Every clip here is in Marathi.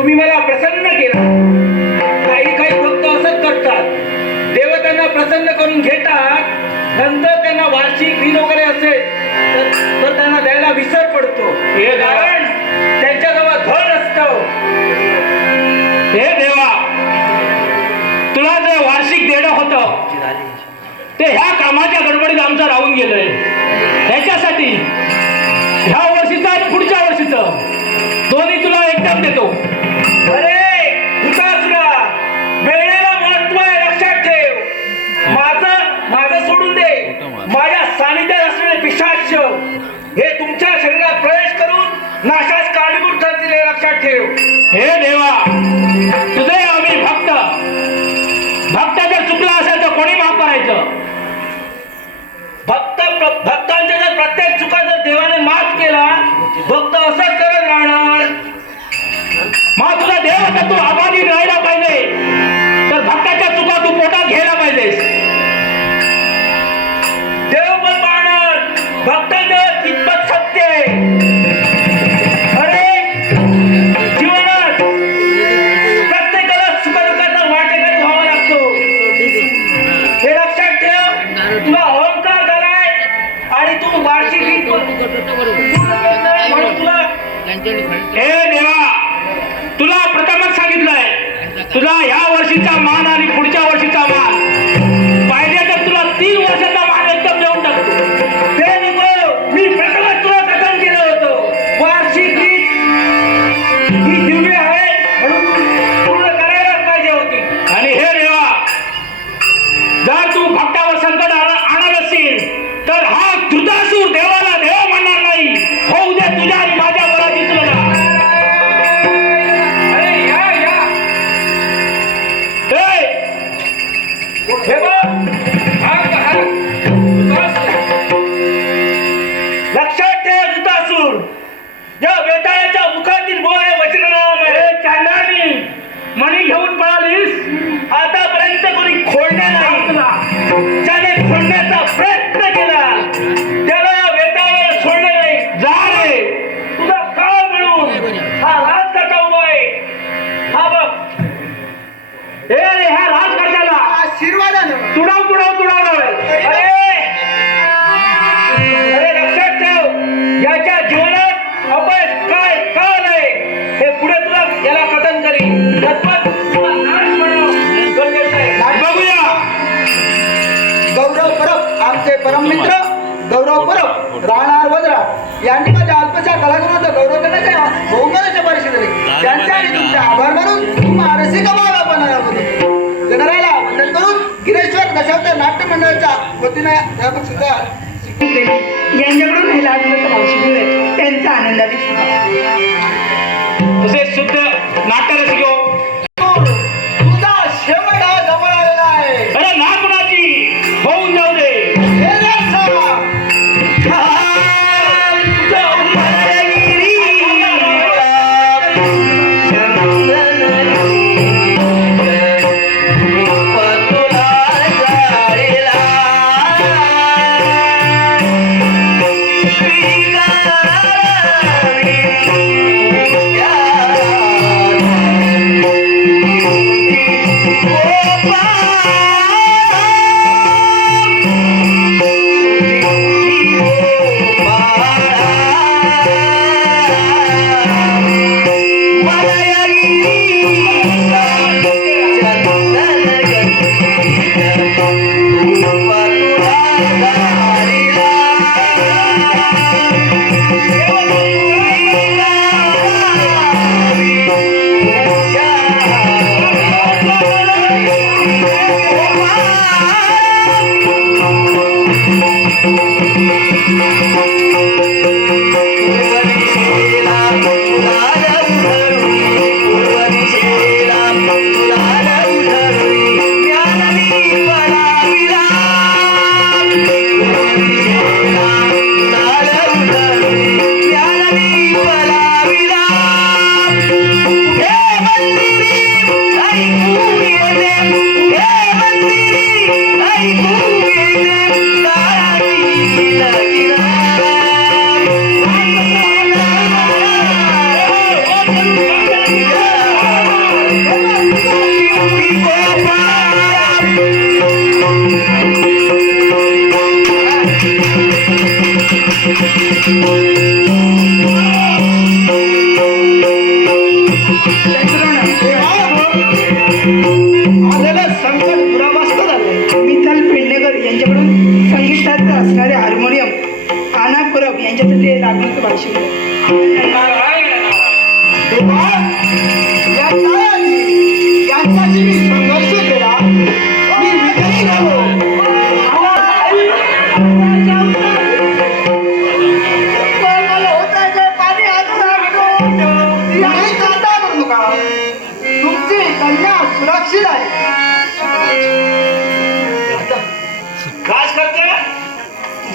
तुम्ही मला प्रसन्न केला. काही काही भक्त असंच करतात. देव त्यांना प्रसन्न करून घेतात. नंतर त्यांना वार्षिक दिन वगैरे असेल तर- त्यांना द्यायला विसर पडतो. हे. कारण त्यांच्याजवळ धन असतं. हे देवा. तुला जे वार्षिक देणं होतं ते ह्या कामाच्या गडबडीत आमचं राहून गेलंय. ह्याच्यासाठी ह्या वर्षीचं आणि पुढच्या वर्षीचं दोन्ही तुला एकदम देतो. तुझे आम्ही भक्त. भक्त जर चुकला असेल तर कोणी माफ करायचं? भक्त भक्तांच्या जर प्रत्येक चुका जर देवाने माफ केला भक्त असंच करत राहणार. मग तुझा देव आता तू आभार हे देवा तुला आमचे परममित्र गौरव परब राहणार वजरा. यांनी माझ्या अल्पशा कलागुणाचा गौरव करण्याच्या बहुमानाच्या परीक्षा दिली त्यांचे आणि तुमचे आभार मानून तुम्हा रसिक बनाबद्दल गणरायाला वंदन करून गिरेश्वर दशावतार नाट्य मंडळाच्या वतीने या बक्षिसा यांच्याकडून हे मिळेल. त्यांचा आनंदाने. तसेच शुद्ध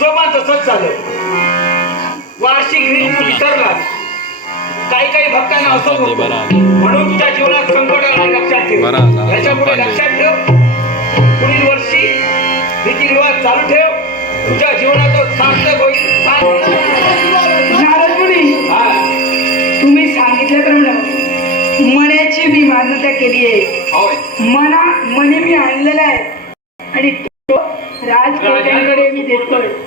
तुझं मा तसंच झालं वार्षिक रीत तू विसरलास काही काही भक्तांना असं म्हणून तुझ्या जीवनात संकट आलं लक्षात ठेव. याच्यापुढे लक्षात ठेव. पुढील वर्षी रीतिरिवाज चालू ठेव. तुझ्या जीवनात तो सार्थक होईल. हा. तुम्ही सांगितल्याप्रमाणे मण्याची मी मान्यता केली आहे. मना मने मी आणलेला आहे. आणि तो राजकोट्यांकडे मी देतोय. देतो